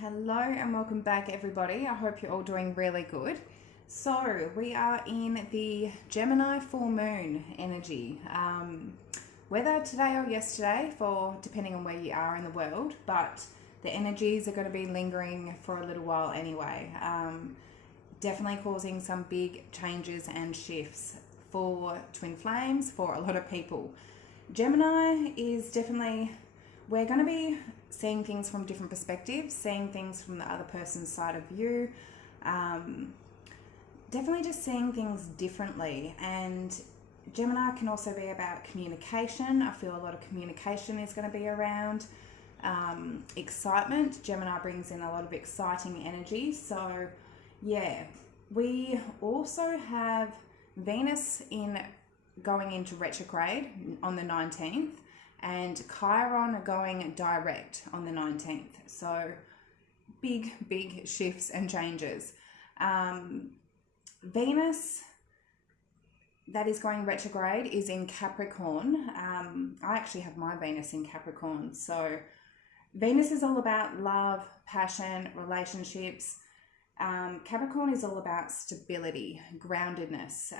Hello and welcome back, everybody. I hope you're all doing really good. So, we are in the Gemini full moon energy. Whether today or yesterday, for depending on where you are in the world, but the energies are going to be lingering for a little while anyway. Definitely causing some big changes and shifts for twin flames, for a lot of people. Gemini is definitely, we're going to be seeing things from different perspectives, seeing things from the other person's side of view, definitely just seeing things differently. And Gemini can also be about communication. I feel a lot of communication is going to be around. Excitement. Gemini brings in a lot of exciting energy. So yeah, we also have Venus going into retrograde on the 19th, and Chiron going direct on the 19th. So big shifts and changes. Venus that is going retrograde is in Capricorn. I actually have my Venus in Capricorn. So Venus is all about love, passion, relationships. Capricorn is all about stability, groundedness,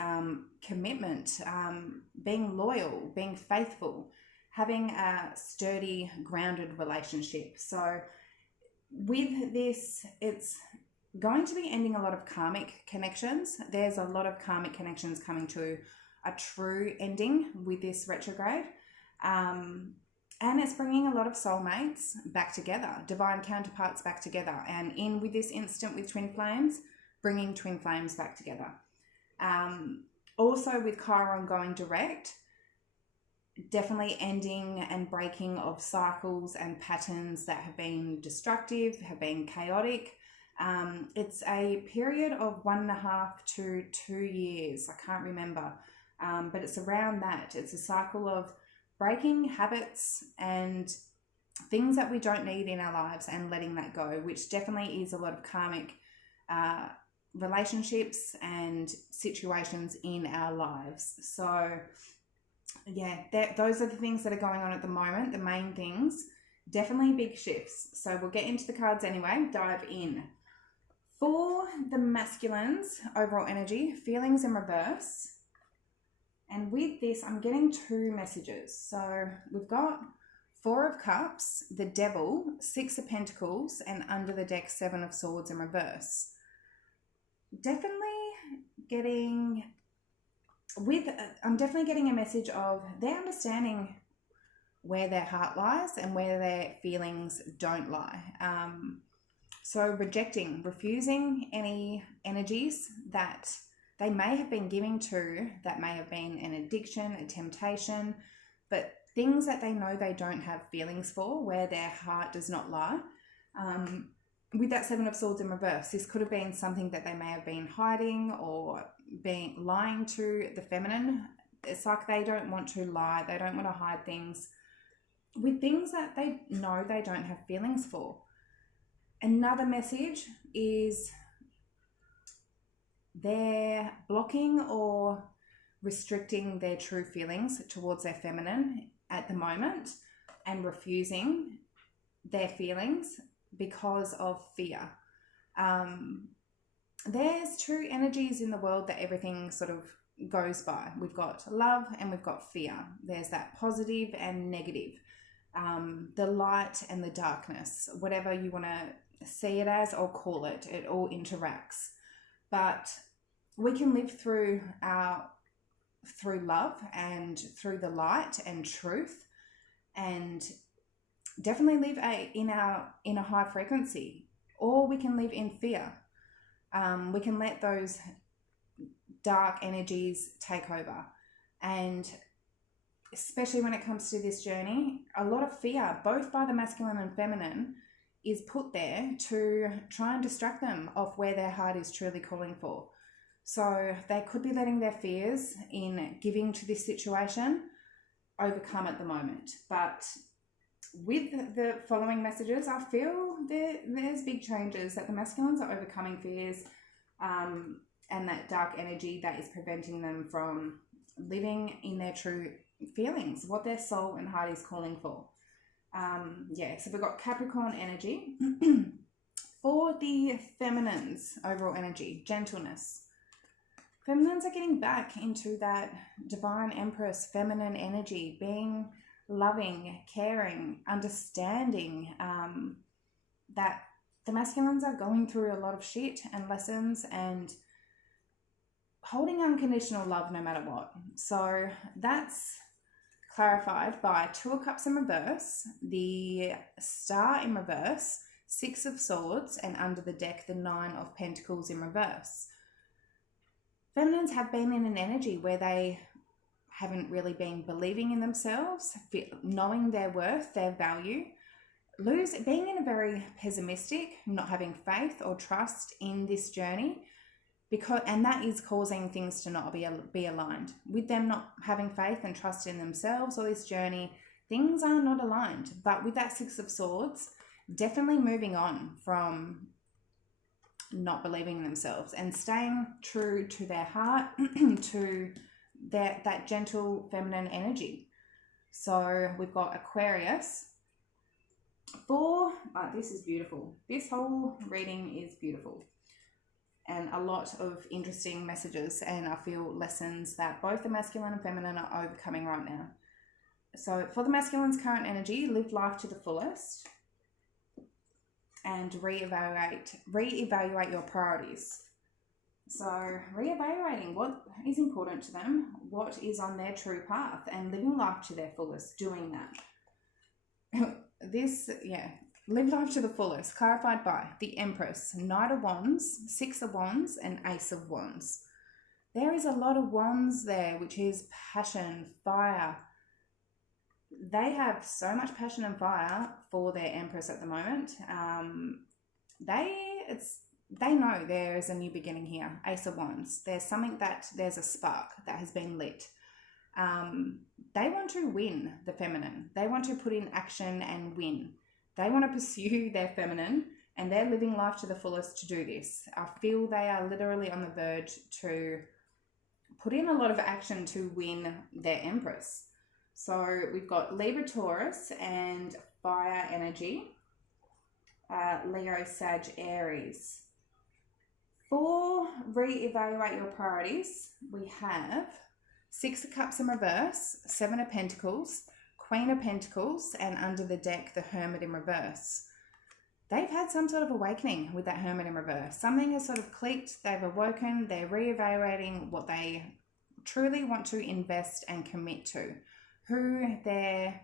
commitment, being loyal, being faithful, having a sturdy, grounded relationship. So with this, it's going to be ending a lot of karmic connections. There's a lot of karmic connections coming to a true ending with this retrograde. And it's bringing a lot of soulmates back together, divine counterparts back together. And in with this instant with twin flames, bringing twin flames back together. Also with Chiron going direct, definitely ending and breaking of cycles and patterns that have been destructive, have been chaotic. It's a period of 1.5 to 2 years. I can't remember, but it's around that. It's a cycle of breaking habits and things that we don't need in our lives and letting that go, which definitely is a lot of karmic relationships and situations in our lives. So yeah, those are the things that are going on at the moment, the main things. Definitely big shifts. So we'll get into the cards anyway, dive in. For the masculines, overall energy, feelings in reverse. And with this, I'm getting 2 messages. So we've got 4 of Cups, the Devil, 6 of Pentacles, and under the deck, 7 of Swords in reverse. Definitely I'm definitely getting a message of they're understanding where their heart lies and where their feelings don't lie. So refusing any energies that they may have been giving to, that may have been an addiction, a temptation, but things that they know they don't have feelings for, where their heart does not lie. With that 7 of Swords in reverse, this could have been something that they may have been hiding or lying to the feminine. It's like they don't want to lie. They don't want to hide things with things that they know they don't have feelings for. Another message is they're blocking or restricting their true feelings towards their feminine at the moment and refusing their feelings because of fear. There's 2 energies in the world that everything sort of goes by. We've got love and we've got fear. There's that positive and negative, the light and the darkness, whatever you want to see it as or call it, it all interacts. But we can live through love and through the light and truth, and definitely live in a high frequency, or we can live in fear. We can let those dark energies take over, and especially when it comes to this journey, a lot of fear, both by the masculine and feminine, is put there to try and distract them of where their heart is truly calling for. So they could be letting their fears in giving to this situation overcome at the moment. But with the following messages, I feel there's big changes, that the masculines are overcoming fears and that dark energy that is preventing them from living in their true feelings, what their soul and heart is calling for. So we've got Capricorn energy. For the feminines, overall energy, gentleness. Feminines are getting back into that divine empress, feminine energy, being loving, caring, understanding, that the masculines are going through a lot of shit and lessons and holding unconditional love no matter what. So that's clarified by Two of Cups in reverse, the Star in reverse, Six of Swords, and under the deck, the Nine of Pentacles in reverse. Feminines have been in an energy where they haven't really been believing in themselves, knowing their worth, their value, being in a very pessimistic, not having faith or trust in this journey, and that is causing things to not be aligned. With them not having faith and trust in themselves or this journey, things are not aligned. But with that Six of Swords, definitely moving on from not believing in themselves and staying true to their heart, to that gentle feminine energy. So we've got Aquarius. This is beautiful. This whole reading is beautiful. And a lot of interesting messages, and I feel lessons that both the masculine and feminine are overcoming right now. So for the masculine's current energy, live life to the fullest and reevaluate your priorities. So reevaluating what is important to them, what is on their true path, and living life to their fullest, doing that. Live life to the fullest, clarified by the Empress, Knight of Wands, Six of Wands, and Ace of Wands. There is a lot of wands there, which is passion, fire. They have so much passion and fire for their Empress at the moment. They know there is a new beginning here. Ace of Wands. There's a spark that has been lit. They want to win the feminine. They want to put in action and win. They want to pursue their feminine, and they're living life to the fullest to do this. I feel they are literally on the verge to put in a lot of action to win their Empress. So we've got Libra, Taurus, and fire energy. Leo, Sag, Aries. For reevaluate your priorities, we have Six of Cups in reverse, Seven of Pentacles, Queen of Pentacles, and under the deck, the Hermit in reverse. They've had some sort of awakening with that Hermit in reverse. Something has sort of clicked, they've awoken, they're reevaluating what they truly want to invest and commit to. Who their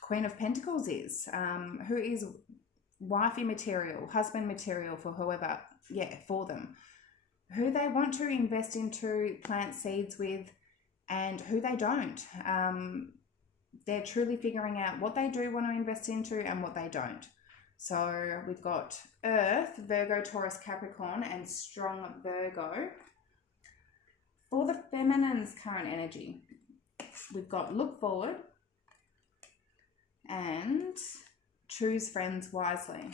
Queen of Pentacles is, who is wifey material, husband material for whoever, for them. Who they want to invest into, plant seeds with, and who they don't. They're truly figuring out what they do want to invest into and what they don't. So we've got Earth, Virgo, Taurus, Capricorn, and strong Virgo. For the feminine's current energy, we've got look forward and choose friends wisely.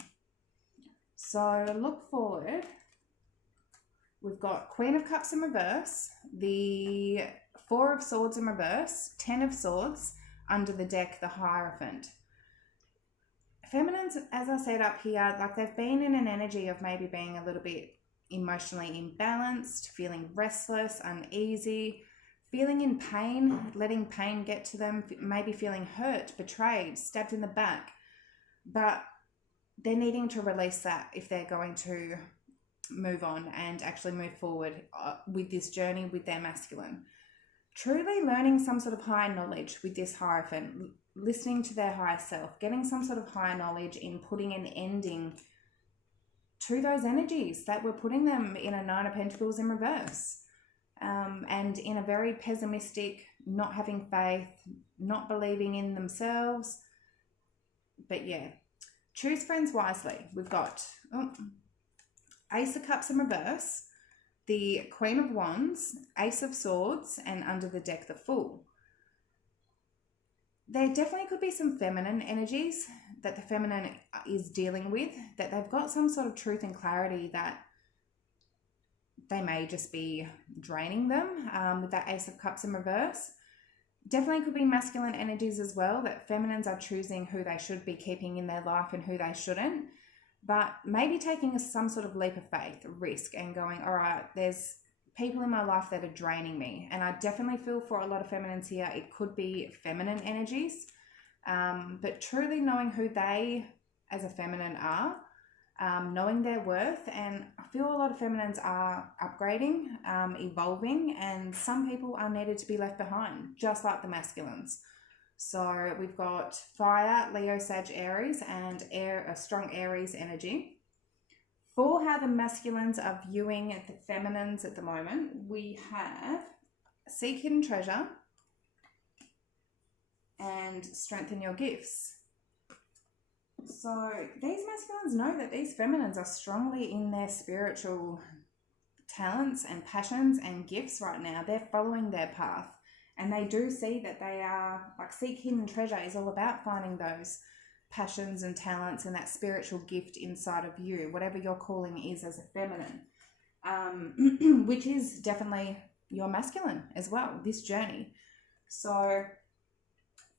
So look forward. We've got Queen of Cups in reverse, the Four of Swords in reverse, Ten of Swords, under the deck, the Hierophant. Feminines, as I said up here, like they've been in an energy of maybe being a little bit emotionally imbalanced, feeling restless, uneasy, feeling in pain, letting pain get to them, maybe feeling hurt, betrayed, stabbed in the back. But they're needing to release that if they're going to move on and actually move forward with this journey with their masculine. Truly learning some sort of higher knowledge with this Hierophant, listening to their higher self, getting some sort of higher knowledge in putting an ending to those energies that were putting them in a Nine of Pentacles in reverse. And in a very pessimistic, not having faith, not believing in themselves. But choose friends wisely. We've got Ace of Cups in reverse, the Queen of Wands, Ace of Swords, and under the deck, the Fool. There definitely could be some feminine energies that the feminine is dealing with, that they've got some sort of truth and clarity that they may just be draining them with that Ace of Cups in reverse. Definitely could be masculine energies as well, that feminines are choosing who they should be keeping in their life and who they shouldn't. but maybe taking some sort of leap of faith, risk, and going, all right, there's people in my life that are draining me. And I definitely feel for a lot of feminines here, it could be feminine energies, but truly knowing who they as a feminine are, knowing their worth. And I feel a lot of feminines are upgrading, evolving, and some people are needed to be left behind, just like the masculines. So we've got fire, Leo, Sag, Aries, and air, a strong Aries energy. For how the masculines are viewing the feminines at the moment, we have seek hidden treasure and strengthen your gifts. So these masculines know that these feminines are strongly in their spiritual talents and passions and gifts right now. They're following their path, and they do see that they are, like, seek hidden treasure is all about finding those passions and talents and that spiritual gift inside of you, whatever your calling is as a feminine, which is definitely your masculine as well, this journey. So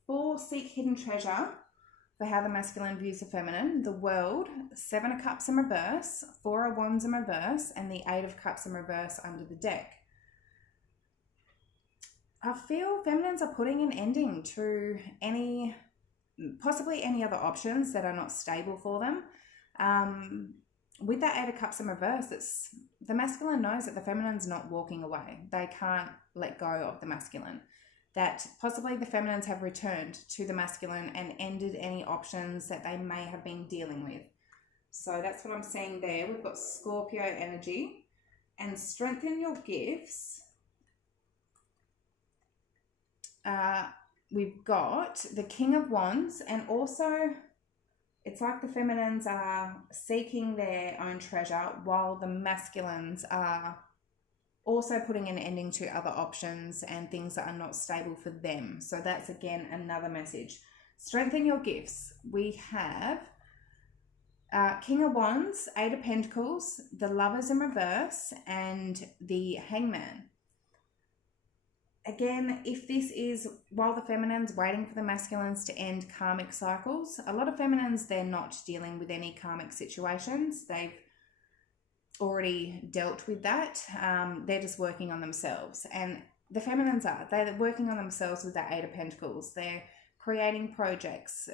for seek hidden treasure, for how the masculine views the feminine, the World, 7 of Cups in reverse, 4 of Wands in reverse, and the 8 of Cups in reverse under the deck. I feel feminines are putting an ending to possibly any other options that are not stable for them. With that 8 of Cups in reverse, the masculine knows that the feminine's not walking away. They can't let go of the masculine. That possibly the feminines have returned to the masculine and ended any options that they may have been dealing with. So that's what I'm seeing there. We've got Scorpio energy and strengthen your gifts. We've got the King of Wands, and also it's like the feminines are seeking their own treasure while the masculines are also putting an ending to other options and things that are not stable for them. So that's, again, another message. Strengthen your gifts. We have King of Wands, 8 of Pentacles, the Lovers in reverse, and the Hangman. Again, if this is while the feminines waiting for the masculines to end karmic cycles, a lot of feminines, they're not dealing with any karmic situations. They've already dealt with that. They're just working on themselves. And the feminines they're working on themselves with that 8 of Pentacles. They're creating projects,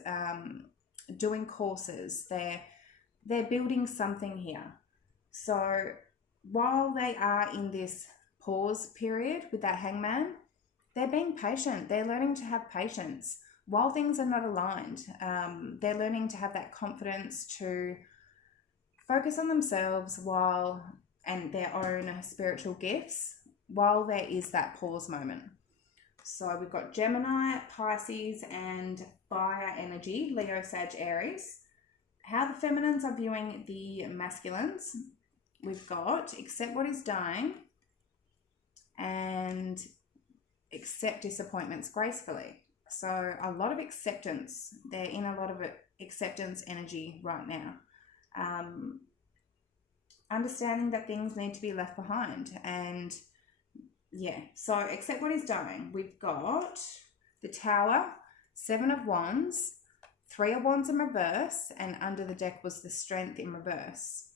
doing courses. They're building something here. So while they are in this pause period with that Hangman, they're being patient. They're learning to have patience while things are not aligned. They're learning to have that confidence to focus on themselves and their own spiritual gifts while there is that pause moment. So we've got Gemini, Pisces, and fire energy, Leo, Sag, Aries. How the feminines are viewing the masculines, we've got accept what is dying and accept disappointments gracefully. So a lot of acceptance. They're in a lot of acceptance energy right now. Understanding that things need to be left behind. And yeah, so accept what is dying. We've got the Tower, 7 of Wands, 3 of Wands in reverse, and under the deck was the Strength in reverse.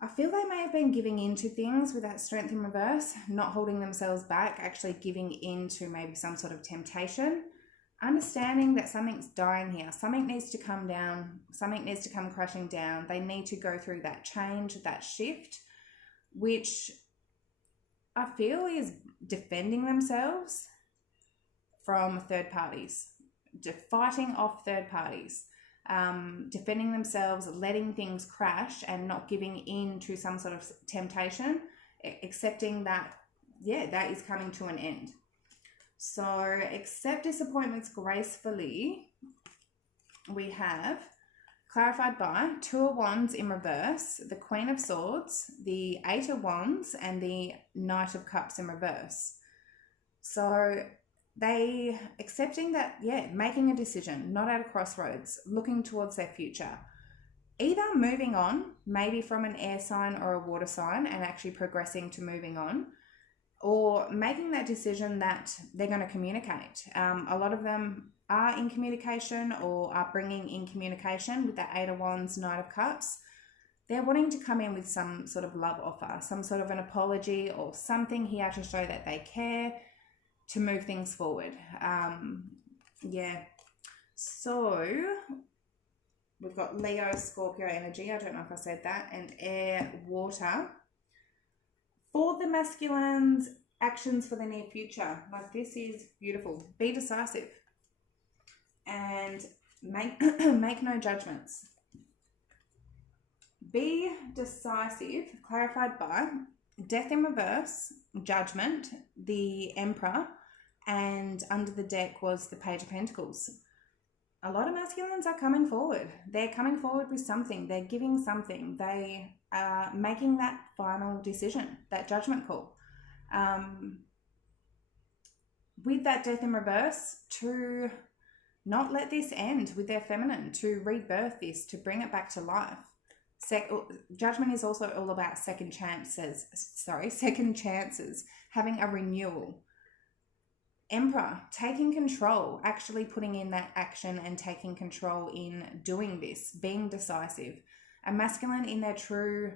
I feel they may have been giving in to things with that Strength in reverse, not holding themselves back, actually giving in to maybe some sort of temptation. Understanding that something's dying here. Something needs to come down. Something needs to come crashing down. They need to go through that change, that shift, which I feel is defending themselves from third parties, fighting off third parties, defending themselves, letting things crash and not giving in to some sort of temptation, accepting that, that is coming to an end. So accept disappointments gracefully. We have clarified by 2 of Wands in reverse, the Queen of Swords, the 8 of Wands, and the Knight of Cups in reverse. So they accepting that, making a decision, not at a crossroads, looking towards their future. Either moving on, maybe from an air sign or a water sign, and actually progressing to moving on, or making that decision that they're going to communicate. A lot of them are in communication or are bringing in communication with that Eight of Wands, Knight of Cups, they're wanting to come in with some sort of love offer, some sort of an apology or something here to show that they care, to move things forward. Yeah. So we've got Leo, Scorpio energy. I don't know if I said that. And air, water. For the masculines, actions for the near future. Like, this is beautiful. Be decisive. And make no judgments. Be decisive, clarified by Death in reverse, Judgment, the Emperor, and under the deck was the Page of Pentacles. A lot of masculines are coming forward. They're coming forward with something. They're giving something. They are making that final decision, that judgment call. With that Death in reverse, to not let this end with their feminine, to rebirth this, to bring it back to life. Judgment is also all about second chances, having a renewal. Emperor, taking control, actually putting in that action and taking control in doing this, being decisive. A masculine in their true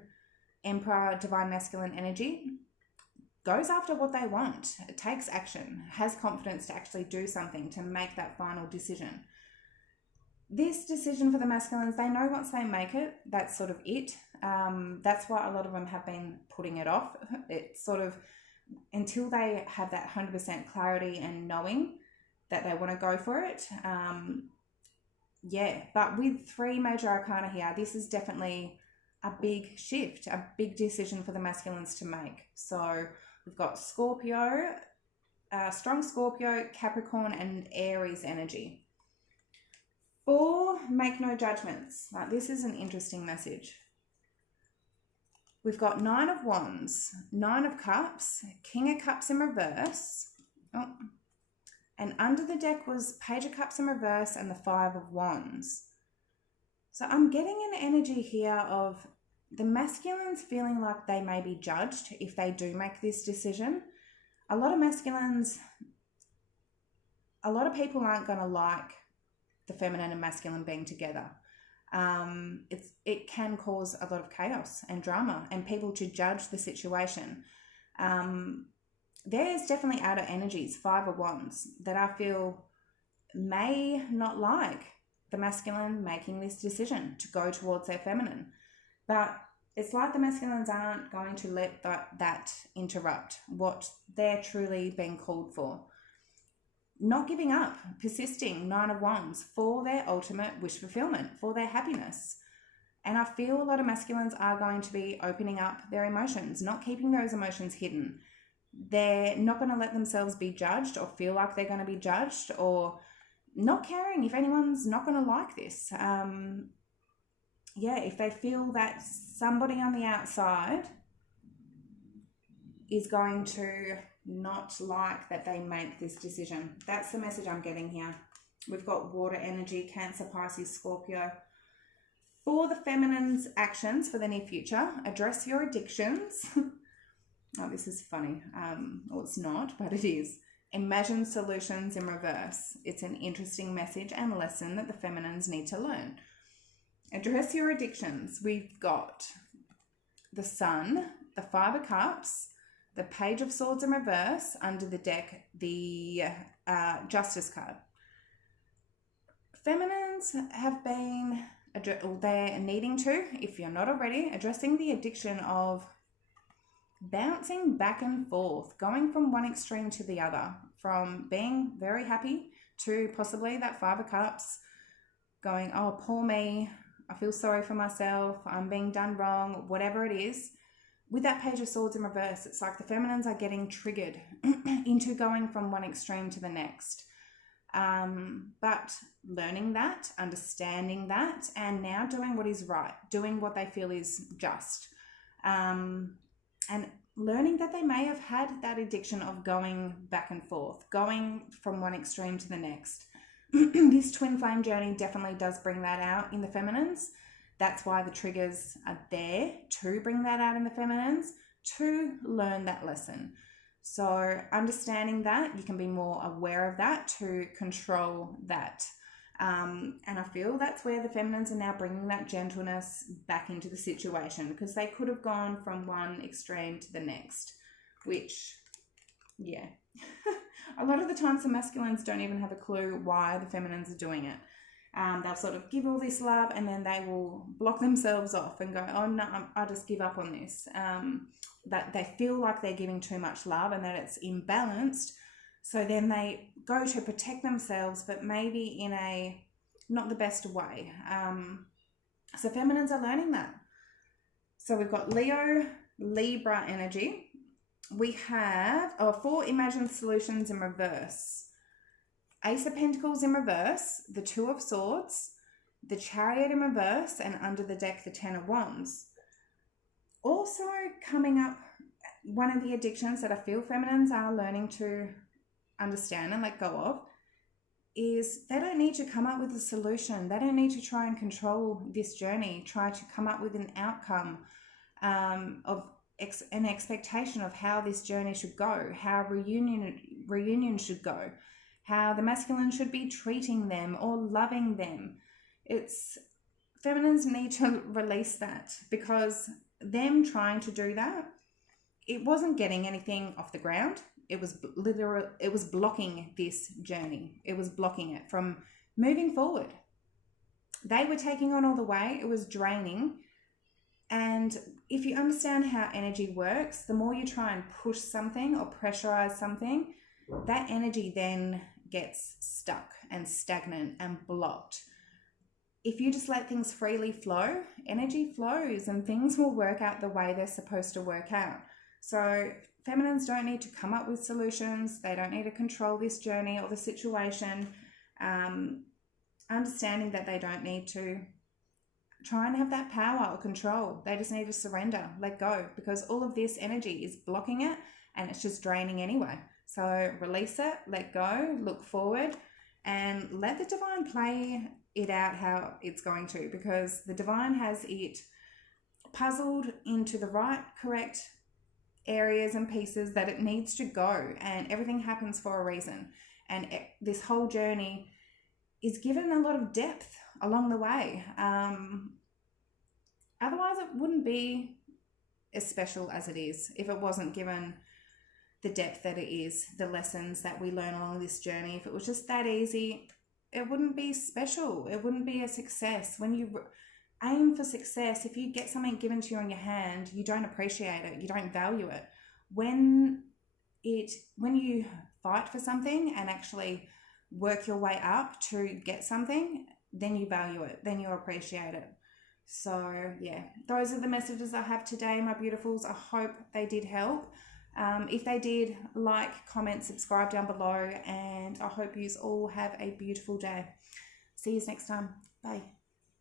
Emperor, divine masculine energy, goes after what they want, takes action, has confidence to actually do something, to make that final decision. This decision for the masculines, they know once they make it, that's sort of it. That's why a lot of them have been putting it off. It's sort of until they have that 100% clarity and knowing that they want to go for it. Yeah, but with 3 major arcana here, this is definitely a big shift, a big decision for the masculines to make. So we've got Scorpio, strong Scorpio, Capricorn, and Aries energy. 4, make no judgments. Now, this is an interesting message. We've got 9 of Wands, 9 of Cups, King of Cups in reverse. Oh. And under the deck was Page of Cups in reverse and the 5 of Wands. So I'm getting an energy here of the masculines feeling like they may be judged if they do make this decision. A lot of masculines, a lot of people aren't going to like the feminine and masculine being together. It can cause a lot of chaos and drama and people to judge the situation. There's definitely outer energies, 5 of Wands, that I feel may not like the masculine making this decision to go towards their feminine. But it's like the masculines aren't going to let that interrupt what they're truly being called for. Not giving up, persisting, 9 of Wands, for their ultimate wish fulfillment, for their happiness. And I feel a lot of masculines are going to be opening up their emotions, not keeping those emotions hidden. They're not going to let themselves be judged or feel like they're going to be judged, or not caring if anyone's not going to like this. Yeah, if they feel that somebody on the outside is going to not like that they make this decision. That's the message I'm getting here. We've got water energy, Cancer, Pisces, Scorpio. For the feminine's actions for the near future, address your addictions. Oh, this is funny. Well, it's not, but it is. Imagine solutions in reverse. It's an interesting message and lesson that the feminines need to learn. Address your addictions. We've got the Sun, the 5 of Cups, the Page of Swords in reverse, under the deck, the Justice card. Feminines have been, they're needing to, if you're not already, addressing the addiction of bouncing back and forth, going from one extreme to the other, from being very happy to possibly that 5 of Cups, going, oh, poor me, I feel sorry for myself, I'm being done wrong, whatever it is. With that Page of Swords in reverse, it's like the feminines are getting triggered into going from one extreme to the next. But learning that, understanding that, and now doing what is right, doing what they feel is just. And learning that they may have had that addiction of going back and forth, going from one extreme to the next. This twin flame journey definitely does bring that out in the feminines. That's why the triggers are there, to bring that out in the feminines, to learn that lesson. So understanding that, you can be more aware of that to control that. And I feel that's where the feminines are now bringing that gentleness back into the situation, because they could have gone from one extreme to the next, which, yeah. A lot of the times the masculines don't even have a clue why the feminines are doing it. They'll sort of give all this love and then they will block themselves off and go, oh no, I'll just give up on this. That they feel like they're giving too much love and that it's imbalanced. So then they go to protect themselves, but maybe in a not the best way. So feminines are learning that. So we've got Leo, Libra energy. We have 4 imagined solutions in reverse. Ace of Pentacles in reverse, the Two of Swords, the Chariot in reverse, and under the deck, the Ten of Wands. Also coming up, one of the addictions that I feel feminines are learning to understand and let go of is they don't need to come up with a solution. They don't need to try and control this journey, try to come up with an outcome of an expectation of how this journey should go, how reunion should go, how the masculine should be treating them or loving them. It's feminines need to release that, because them trying to do that, it wasn't getting anything off the ground. It was blocking this journey. It was blocking it from moving forward. They were taking on all the weight. It was draining. And if you understand how energy works, the more you try and push something or pressurize something, that energy then gets stuck and stagnant and blocked. If you just let things freely flow, energy flows and things will work out the way they're supposed to work out. So feminines don't need to come up with solutions. They don't need to control this journey or the situation. Understanding that they don't need to try and have that power or control. They just need to surrender, let go, because all of this energy is blocking it and it's just draining anyway. So release it, let go, look forward, and let the divine play it out how it's going to, because the divine has it puzzled into the right, correct areas and pieces that it needs to go, and everything happens for a reason. And this whole journey is given a lot of depth along the way. Otherwise, it wouldn't be as special as it is if it wasn't given the depth that it is, the lessons that we learn along this journey. If it was just that easy, it wouldn't be special. It wouldn't be a success. When you aim for success, if you get something given to you in your hand, you don't appreciate it. You don't value it. When you fight for something and actually work your way up to get something, then you value it. Then you appreciate it. So yeah, those are the messages I have today, my beautifuls. I hope they did help. If they did, like, comment, subscribe down below, and I hope you all have a beautiful day. See you next time. Bye.